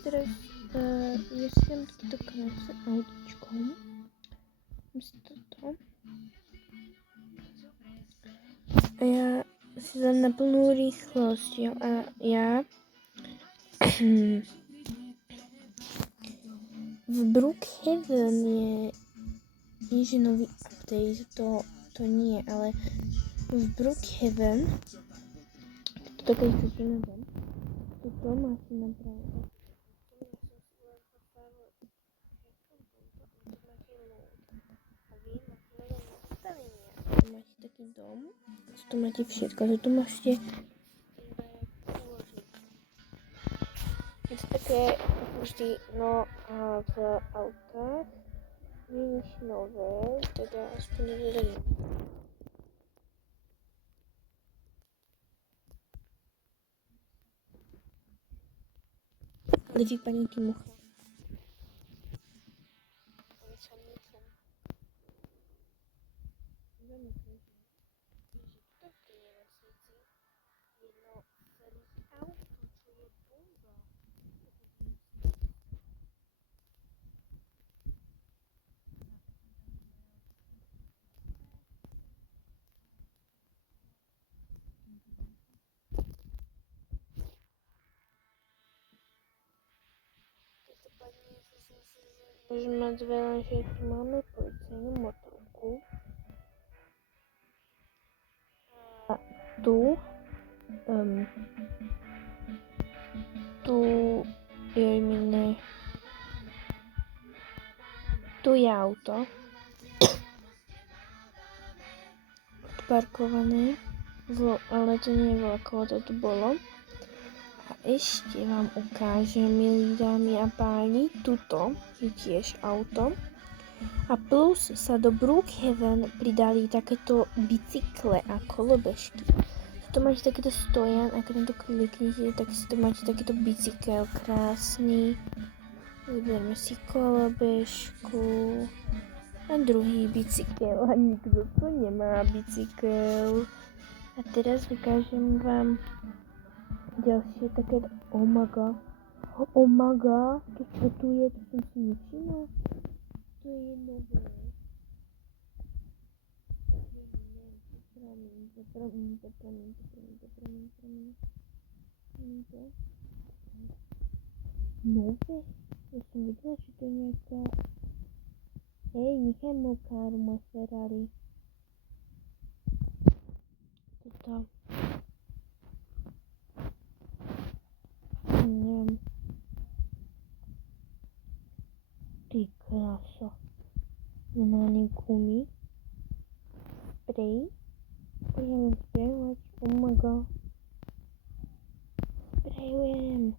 teraz ja si dám takýto krásne autíčko. Místo to. A ja si dám na plnú rýchlosť, jo. A ja v Brookhaven je nový update, to nie, ale v Brookhaven to keď chcete na dom, toto máte napravovať. Máte taký dom, tu máte všetko, že tu môžete uložiť. Je to také vždy, no a v autách nie je nič nové, teda aspoň teda nie. Leží paníky mucha. Môžem mať veľa, že tu máme policajnú motorku. A tu je iné. Tu je auto. Odparkované. Ale to nie je vlakovo, to tu bolo. A ešte vám ukážem, milí dámy a páni, tuto je tiež auto. A plus sa do Brookhaven pridali takéto bicykle a kolobežky. Tu máte takéto stojan a keď na to kliknete, tak si tu máte takéto bicykel krásny. Vyberme si kolobežku a druhý bicykel. A nikto tu nemá bicykel. A teraz ukážem vám ďalšie také omaga. Čo tu je, to som si nevšimla. To je nové. Promiňte. Nové? Ja som videla, že to je nejaká... Hej, nechaj môj káru, môj Ferrari. Toto. Neviem. Ty krása. Normálne gumy. Sprej. Budem sprejovať. Oh my god. Sprejujem.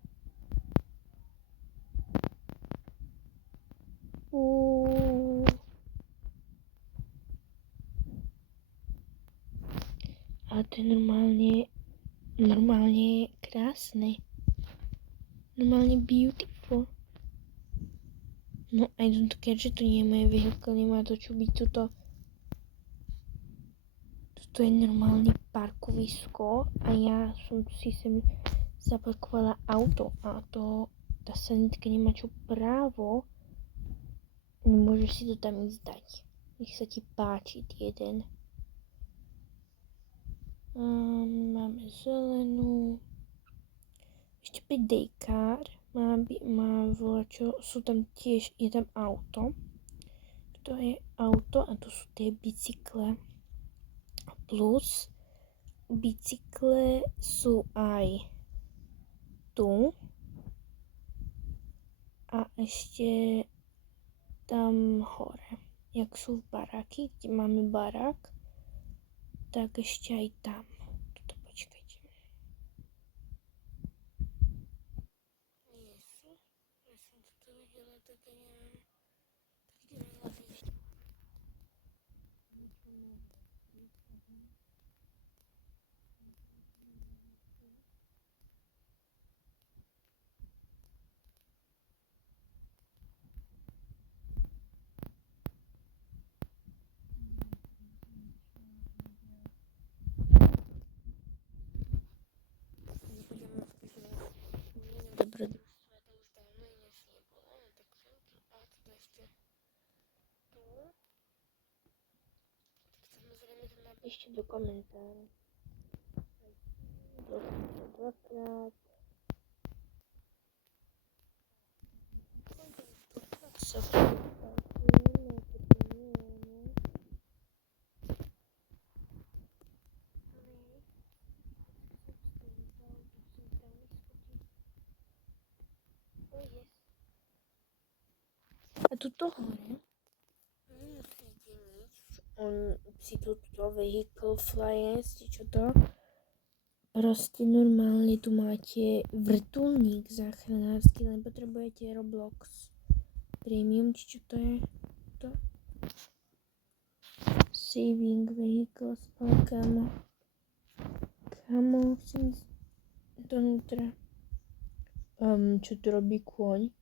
Ale to je normálne krásne. Normálne beautiful. No aj to, keďže to nie je moje vehicle, nemá to čo byť tuto. Toto je normálne parkovisko a ja som si sem zaparkovala auto a tá sanitka nemá čo právo. Nemôžeš si to tam ísť dať. Nech sa ti páči jeden. Máme zelenú. Ešte 5 daycar. Má volačo. Sú tam tiež, je tam auto. To je auto a tu sú tie bicykle. Plus bicykle sú aj tu. A ešte tam hore. Jak sú v baráky, kde máme barák, tak ešte aj tam. Toto počkajte. Nie sú? Ja som toto videla, tak ja neviem. Tak ideme hľadať ešte. Dobrodružstva, to už dávno Ešte do komentára. Dvakrát. Sa a tuto hore nemusíte nič. On si tuto vehicle flyers, čo to? Proste normálne tu máte vrtuľník záchranársky, len potrebujete Roblox Premium, či čo to je? To? Saving vehicles, ale kamo si donútra. Čo tu robí kôň?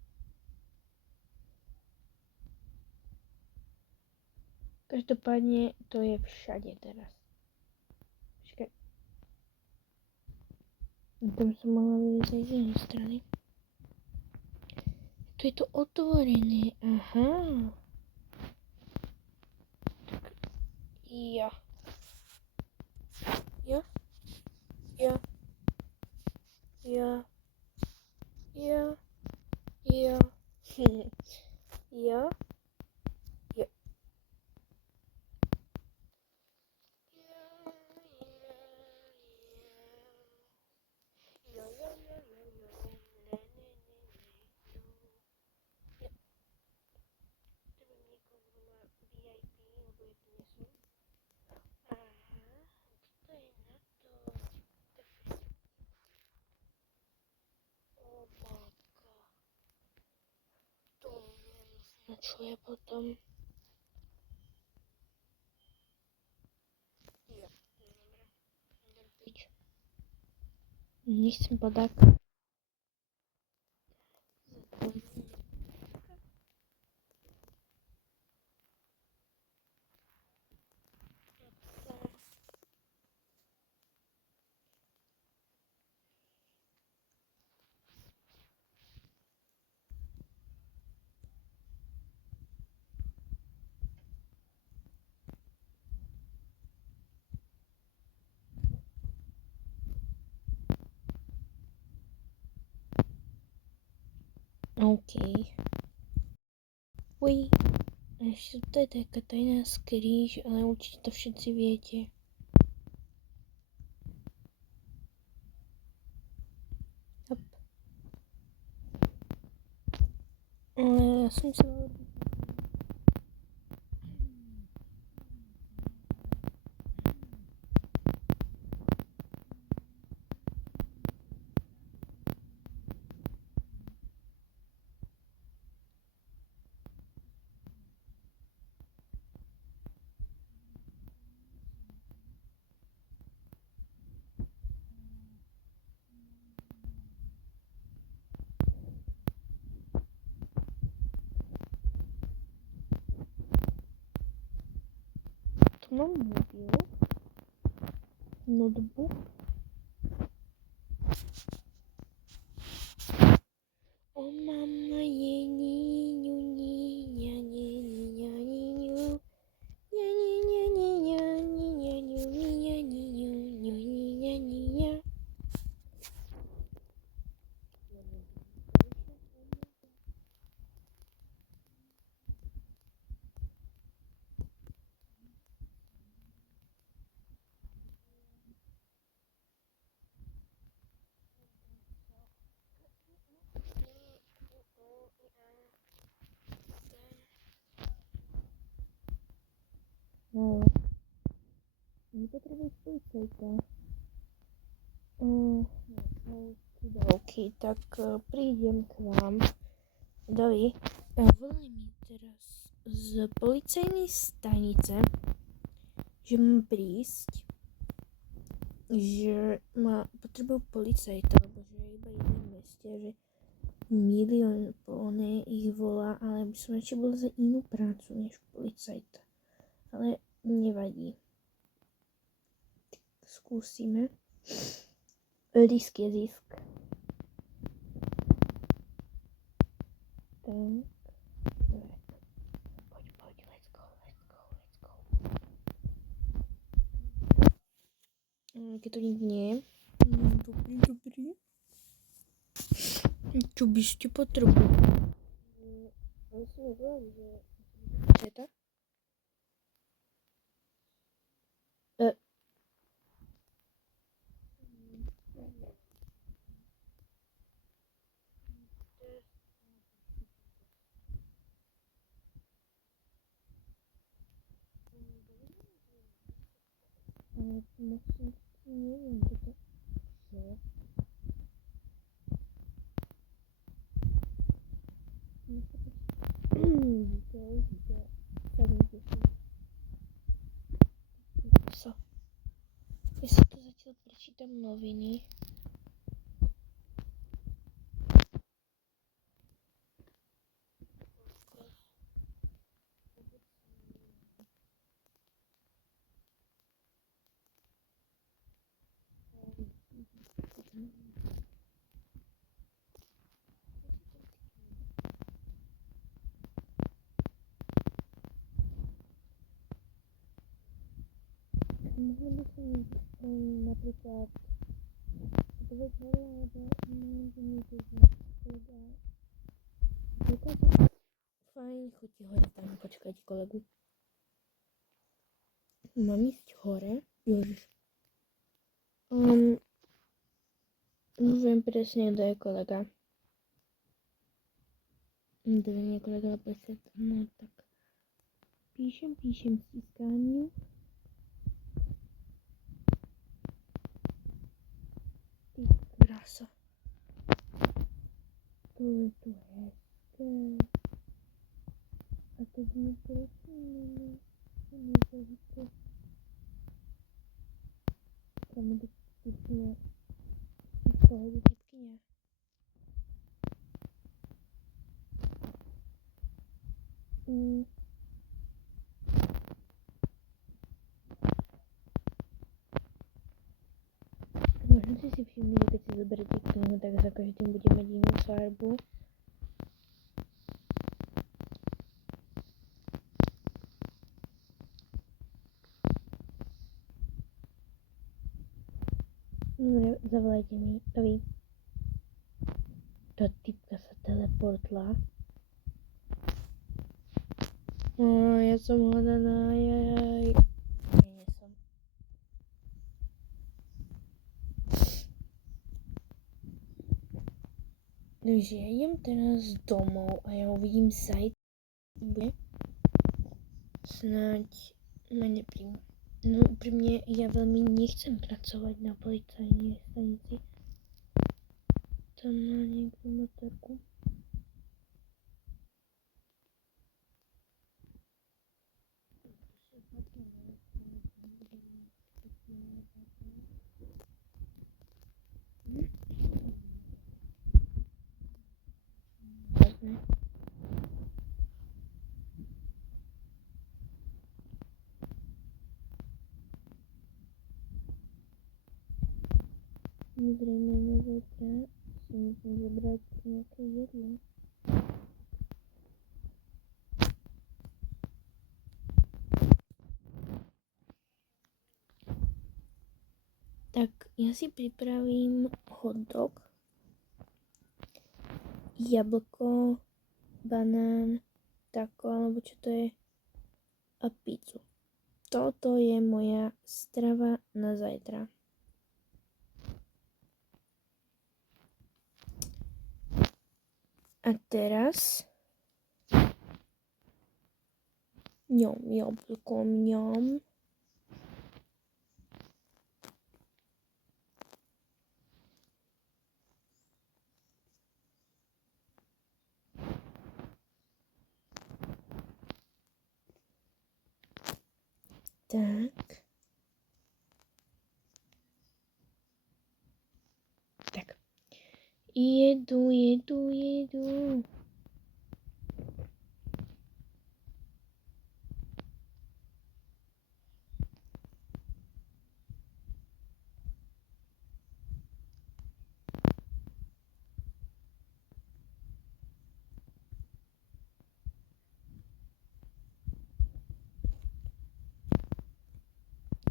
Každopádne to je všade teraz. Počkaj. Tam som mala vyjsť aj z inej strany. Tu je to otvorené. Aha. Tak. Ja. Ja. Ja. Ja. Ja. Ja. Ja. Ja. Čo je potom? Ja, dobra. Idem piť. Nechcem padák. OK. Uj. Ešte to je taká tajná skríž, ale určite to všetci viete. Hop. Ale ja som sa tu mám mobil, notebook. O mama je niňu, niňa, niňa, niňu. Niňa, niňa, niňa, niňa, niňa, niňu, niňa, niňa. No, nepotrebuješ policajta. OK, tak prídem k vám. Dovi, volaj mi teraz z policajnej stanice, že mám prísť, že ma potrebujú policajta, lebo že je iba jeden v meste, že milión plné ich volá, ale by som radšej bol za inú prácu než policajta. Ale nevadí. Tak skúsime. Risk je zisk. Tak. Poď, let's go. keď to nikdy nie je. Dobrý. Čo by ste potrebovali? Ale som nevedela, že teta. Ale vlastne neviem, toto čo. So. Ja si to zatiaľ prečítam noviny. Mohla by som napríklad povedať hore, alebo môžem niekde povedať. Fajn, choďte hore tam, počkajte kolegu. Mám ísť hore? Jožiš. Viem presne, kto je kolega. To nie je kolega, počkať. No tak. Píšem stiskániu. Ty krása. To je tu hezké. A teď mi prosím, nezavíte. Tam je typkyně. V pohodě typkyně. Možná si všimli, že keď si zoberete knihu, tak za každým bude mať inú farbu. Dobre, zavolajte mi. A vy? Tá typka sa teleportla. Ja som hľadaná, jaj. Nie som. Takže ja idem teraz domov a ja uvidím zajtra. Snáď ma nepríjmu. No úprimne, ja veľmi nechcem pracovať na policajnej stanici. Tam má niekto motorku. Zrejme na zajtra si musím zobrať nejaké jedlo. Tak ja si pripravím hotdog, jablko, banán, tako, alebo čo to je, a pizzu. Toto je moja strava na zajtra. A teraz jablko, mňam. Tak. Tak. Jedu.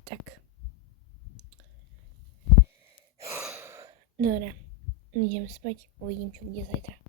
Tak. Dobre, idem spať, uvidím, čo bude zajtra.